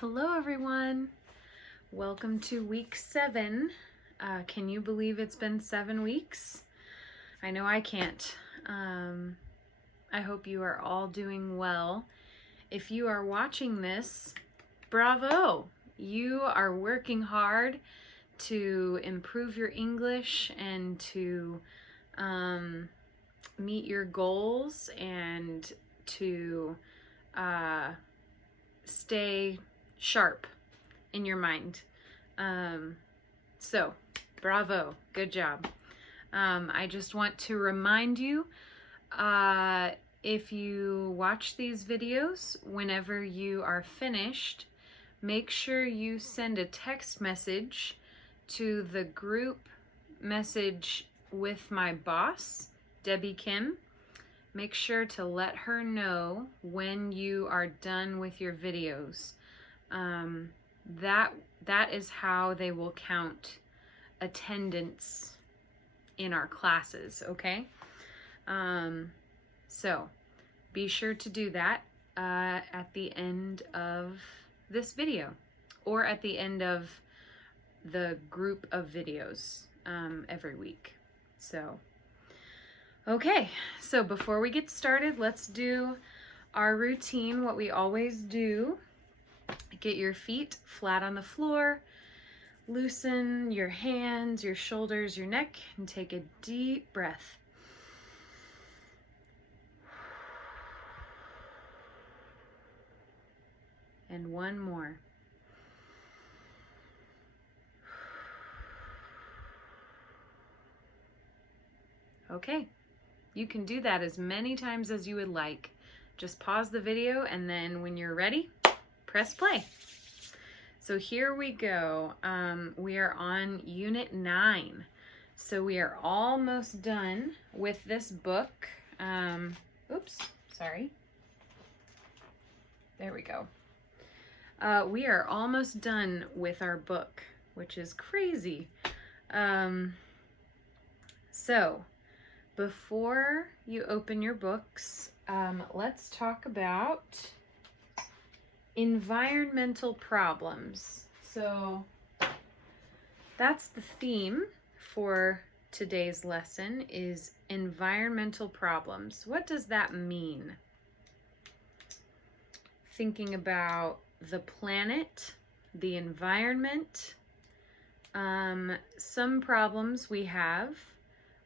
Hello everyone, welcome to week 7. Can you believe it's been 7 weeks? I know I can't. I hope you are all doing well. If you are watching this, bravo! You are working hard to improve your English and to meet your goals and to stay sharp in your mind. So bravo, good job. I just want to remind you, if you watch these videos, whenever you are finished, make sure you send a text message to the group message with my boss, Debbie Kim. Make sure to let her know when you are done with your videos. That is how they will count attendance in our classes, okay? So be sure to do that at the end of this video or at the end of the group of videos every week. So, okay, so before we get started, let's do our routine, what we always do. Get your feet flat on the floor, loosen your hands, your shoulders, your neck, and take a deep breath. And one more. Okay, you can do that as many times as you would like. Just pause the video and then when you're ready, press play. So here we go. We are on Unit 9. So we are almost done with this book. Oops, sorry. There we go. We are almost done with our book, which is crazy. So before you open your books, let's talk about environmental problems. So that's the theme for today's lesson, is environmental problems. What does that mean? Thinking about the planet, the environment. Some problems we have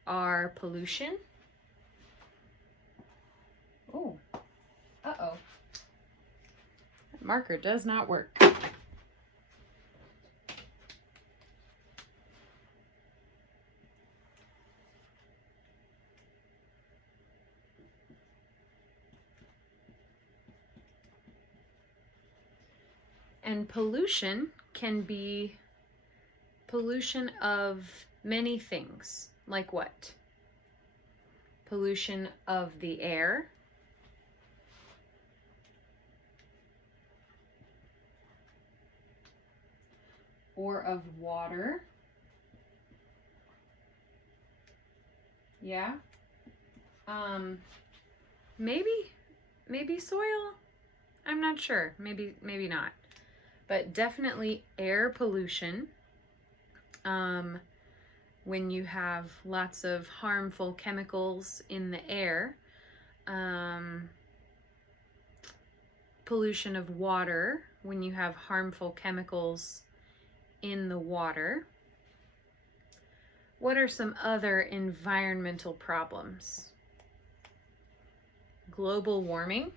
are pollution. Oh, uh-oh. Marker does not work. And pollution can be pollution of many things. Like what? Pollution of the air. Or of water. Yeah. Maybe soil. I'm not sure. Maybe not. But definitely air pollution. When you have lots of harmful chemicals in the air. Pollution of water, when you have harmful chemicals in the water. What are some other environmental problems? Global warming.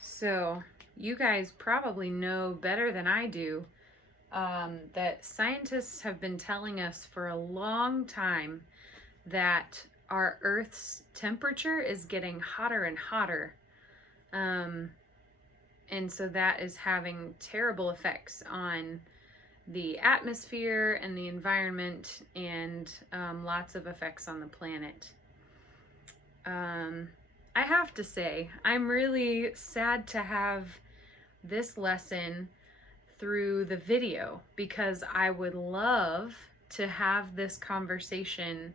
So you guys probably know better than I do that scientists have been telling us for a long time that our Earth's temperature is getting hotter and hotter. And so that is having terrible effects on the atmosphere and the environment, and lots of effects on the planet. I have to say, I'm really sad to have this lesson through the video, because I would love to have this conversation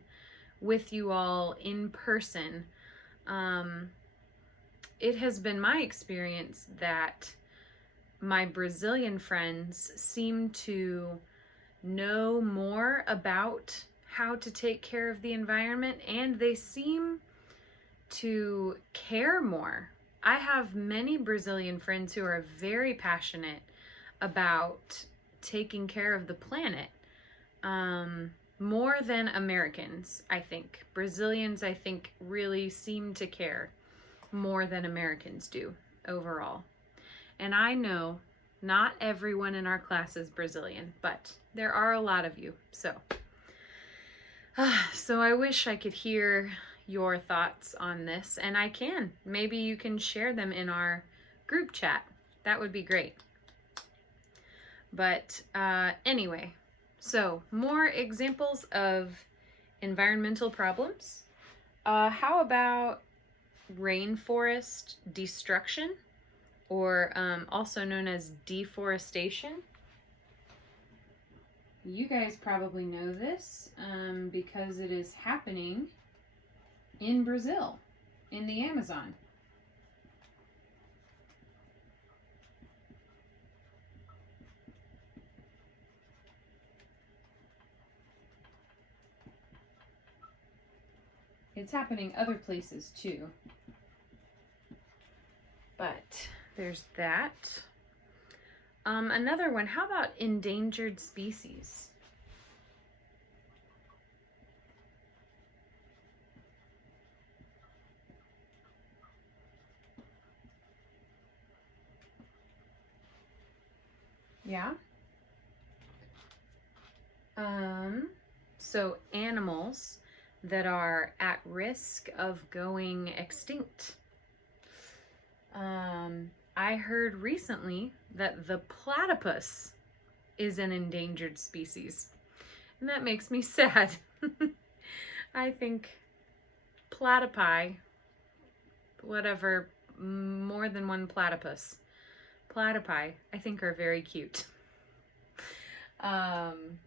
with you all in person. It has been my experience that my Brazilian friends seem to know more about how to take care of the environment, and they seem to care more. I have many Brazilian friends who are very passionate about taking care of the planet, more than Americans, I think. Brazilians, I think, really seem to care more than Americans do overall. And I know not everyone in our class is Brazilian, but there are a lot of you. So I wish I could hear your thoughts on this, and I can. Maybe you can share them in our group chat. That would be great. But anyway, so more examples of environmental problems. How about rainforest destruction, or also known as deforestation? You guys probably know this because it is happening in Brazil, in the Amazon. It's happening other places too. But there's that. Another one, how about endangered species? Yeah. So animals that are at risk of going extinct. I heard recently that the platypus is an endangered species, and that makes me sad. I think platypi, whatever, more than one platypus, platypi, I think are very cute. And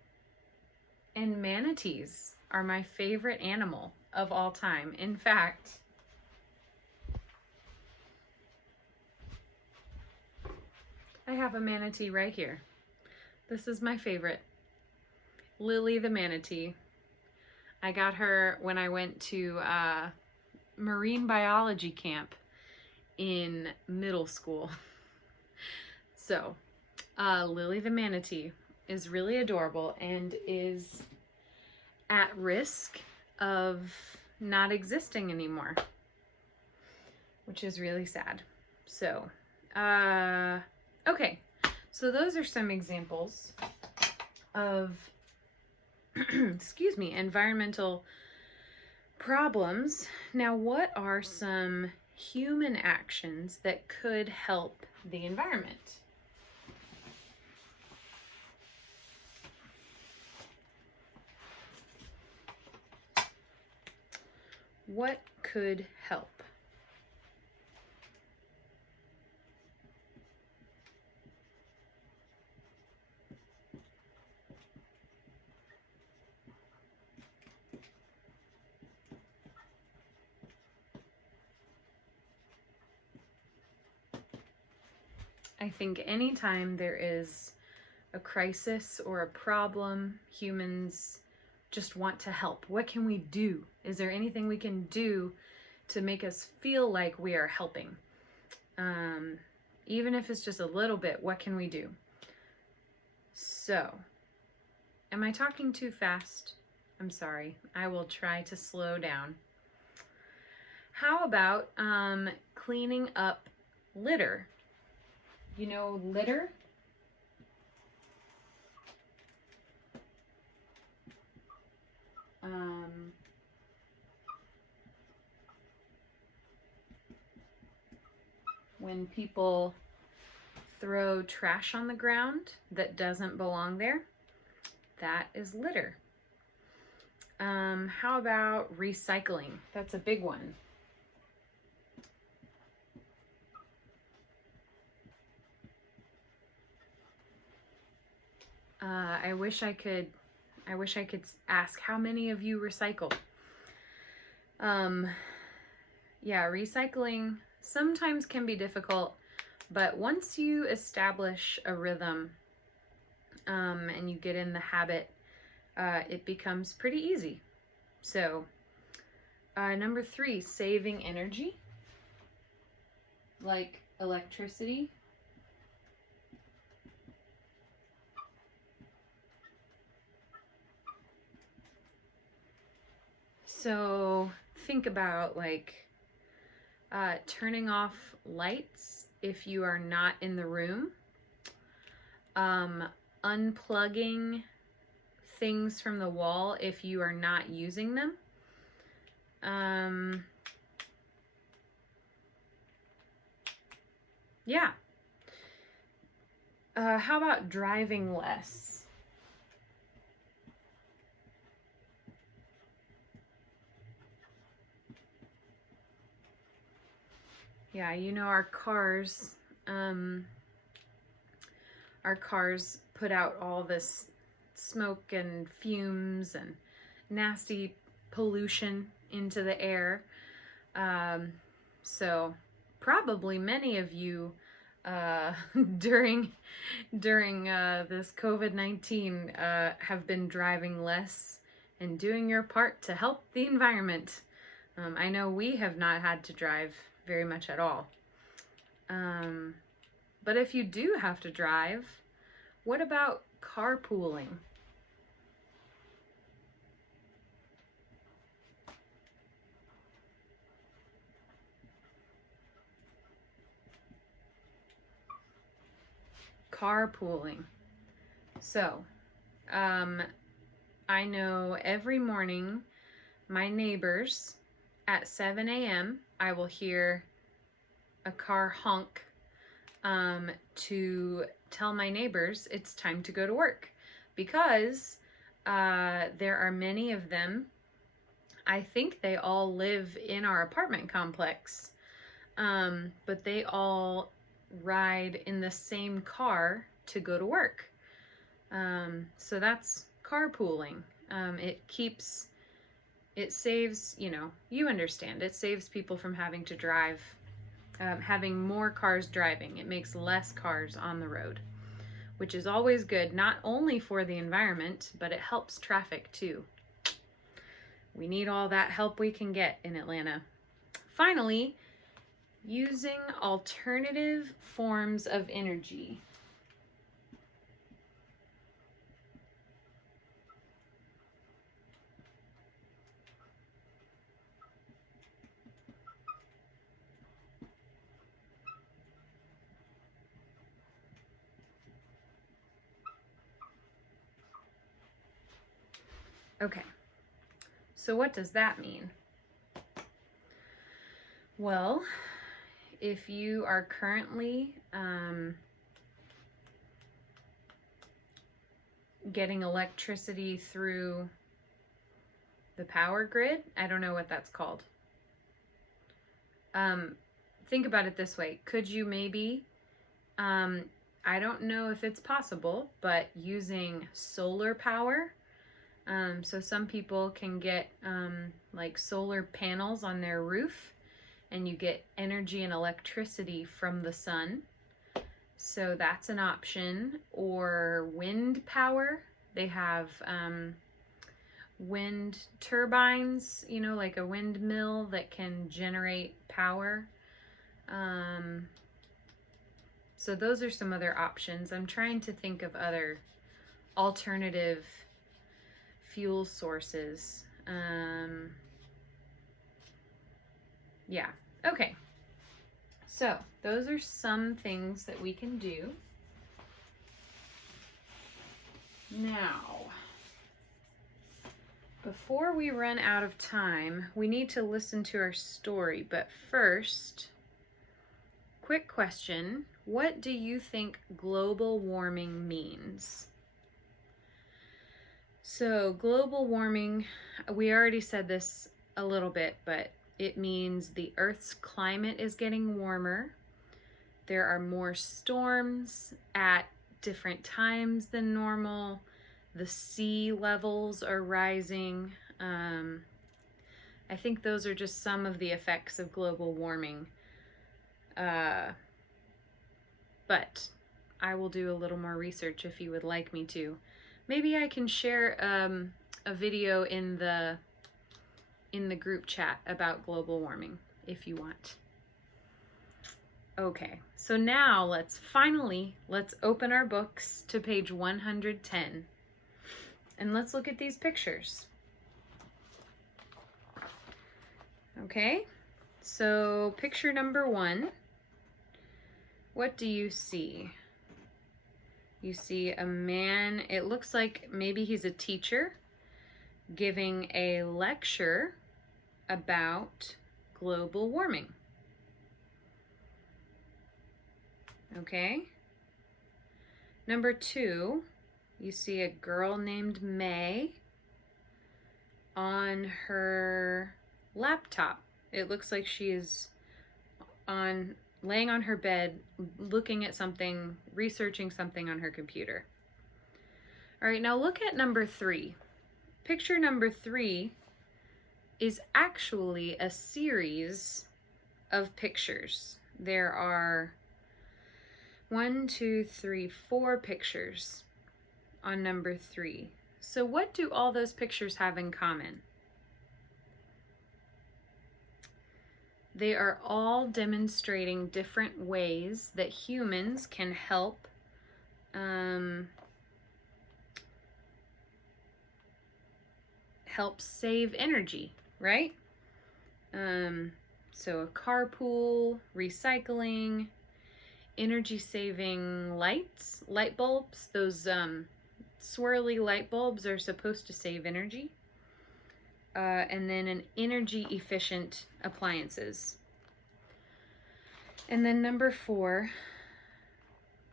manatees are my favorite animal of all time. In fact, I have a manatee right here. This is my favorite. Lily the manatee. I got her when I went to marine biology camp in middle school. So, Lily the manatee is really adorable and is at risk of not existing anymore, which is really sad. So, okay, so those are some examples of, excuse me, environmental problems. Now, what are some human actions that could help the environment? What could help? I think anytime there is a crisis or a problem, humans just want to help. What can we do? Is there anything we can do to make us feel like we are helping? Even if it's just a little bit, what can we do? So, am I talking too fast? I'm sorry. I will try to slow down. How about cleaning up litter? You know, litter? When people throw trash on the ground that doesn't belong there, that is litter. How about recycling? That's a big one. I wish I could ask how many of you recycle. Yeah, recycling sometimes can be difficult, but once you establish a rhythm, and you get in the habit, it becomes pretty easy. So, number 3, saving energy, like electricity. So think about like turning off lights if you are not in the room, unplugging things from the wall if you are not using them. Yeah. How about driving less? Yeah, you know, our cars put out all this smoke and fumes and nasty pollution into the air. So probably many of you during this COVID-19 have been driving less and doing your part to help the environment. I know we have not had to drive very much at all. But if you do have to drive, what about carpooling? Carpooling. So, I know every morning my neighbors at 7 a.m. I will hear a car honk to tell my neighbors it's time to go to work, because there are many of them. I think they all live in our apartment complex, but they all ride in the same car to go to work. So that's carpooling. It saves, you understand, it saves people from having to drive, having more cars driving. It makes less cars on the road, which is always good, not only for the environment, but it helps traffic too. We need all that help we can get in Atlanta. Finally, using alternative forms of energy. Okay, so what does that mean? Well, if you are currently getting electricity through the power grid, I don't know what that's called. Think about it this way. Could you maybe, I don't know if it's possible, but using solar power, so some people can get like solar panels on their roof, and you get energy and electricity from the sun. So that's an option. Or wind power. They have wind turbines, like a windmill that can generate power. So those are some other options. I'm trying to think of other alternative fuel sources. Yeah, okay. So those are some things that we can do. Now, before we run out of time, we need to listen to our story. But first, quick question. What do you think global warming means? So global warming, we already said this a little bit, but it means the Earth's climate is getting warmer. There are more storms at different times than normal. The sea levels are rising. I think those are just some of the effects of global warming. But I will do a little more research if you would like me to. Maybe I can share a video in the group chat about global warming if you want. Okay, so now let's open our books to page 110 and let's look at these pictures. Okay, so picture number 1, what do you see? You see a man, it looks like maybe he's a teacher giving a lecture about global warming. Okay. Number 2, you see a girl named May on her laptop. It looks like she is laying on her bed, looking at something, researching something on her computer. All right, now look at number 3. Picture number 3 is actually a series of pictures. There are 1, 2, 3, 4 pictures on number 3. So what do all those pictures have in common? They are all demonstrating different ways that humans can help save energy, right? So a carpool, recycling, energy saving lights, light bulbs. Those swirly light bulbs are supposed to save energy. And then an energy efficient appliances. And then number 4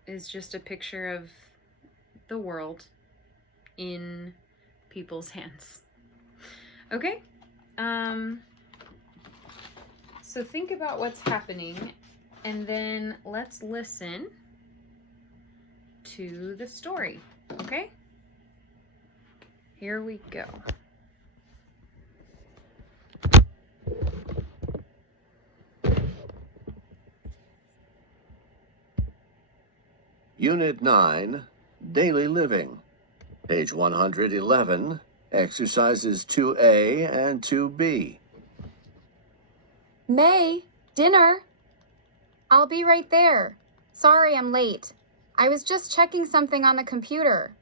is just a picture of the world in people's hands. Okay? So think about what's happening, and then let's listen to the story. Okay? Here we go. Unit 9, Daily Living, page 111, exercises 2A and 2B. May, dinner. I'll be right there. Sorry I'm late. I was just checking something on the computer.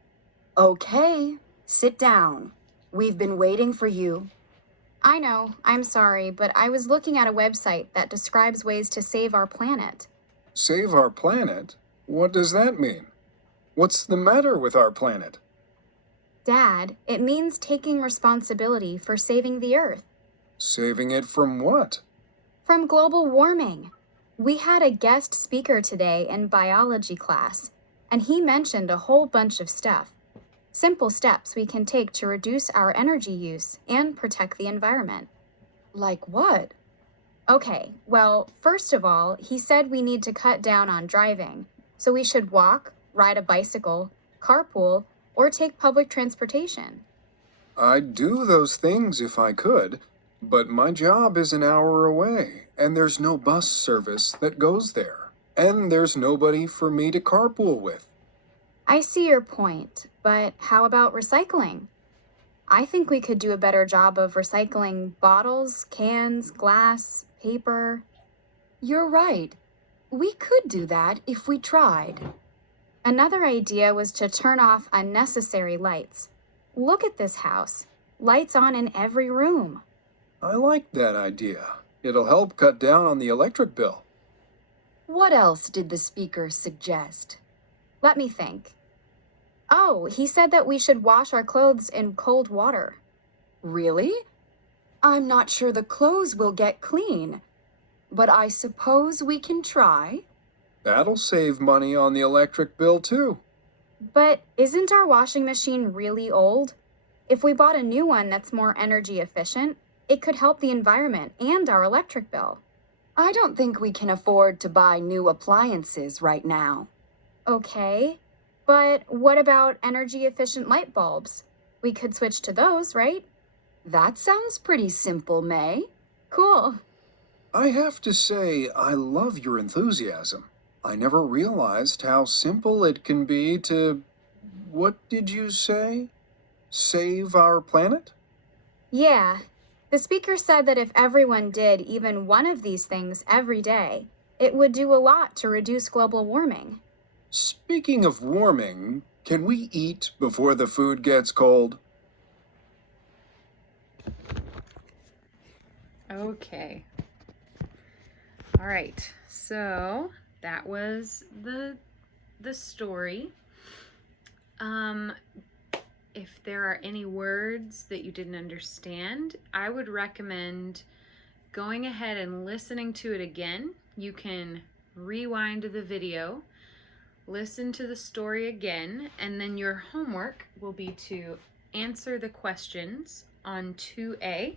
Okay, sit down. We've been waiting for you. I know, I'm sorry, but I was looking at a website that describes ways to save our planet. Save our planet? What does that mean? What's the matter with our planet? Dad, it means taking responsibility for saving the Earth. Saving it from what? From global warming. We had a guest speaker today in biology class, and he mentioned a whole bunch of stuff. Simple steps we can take to reduce our energy use and protect the environment. Like what? Okay, well, first of all, he said we need to cut down on driving. So we should walk, ride a bicycle, carpool, or take public transportation. I'd do those things if I could, but my job is an hour away, and there's no bus service that goes there, and there's nobody for me to carpool with. I see your point, but how about recycling? I think we could do a better job of recycling bottles, cans, glass, paper. You're right. We could do that if we tried. Another idea was to turn off unnecessary lights. Look at this house. Lights on in every room. I like that idea. It'll help cut down on the electric bill. What else did the speaker suggest? Let me think. Oh, he said that we should wash our clothes in cold water. Really? I'm not sure the clothes will get clean, but I suppose we can try. That'll save money on the electric bill, too. But isn't our washing machine really old? If we bought a new one that's more energy efficient, it could help the environment and our electric bill. I don't think we can afford to buy new appliances right now. Okay. But what about energy efficient light bulbs? We could switch to those, right? That sounds pretty simple, May. Cool. I have to say, I love your enthusiasm. I never realized how simple it can be to, what did you say? Save our planet? Yeah. The speaker said that if everyone did even one of these things every day, it would do a lot to reduce global warming. Speaking of warming, can we eat before the food gets cold? Okay. All right. So that was the story. If there are any words that you didn't understand, I would recommend going ahead and listening to it again. You can rewind the video, listen to the story again, and then your homework will be to answer the questions on 2A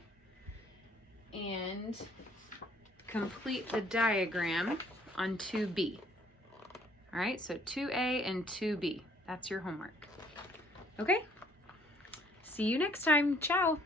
and complete the diagram on 2B. All right, so 2A and 2B. That's your homework. Okay? See you next time. Ciao.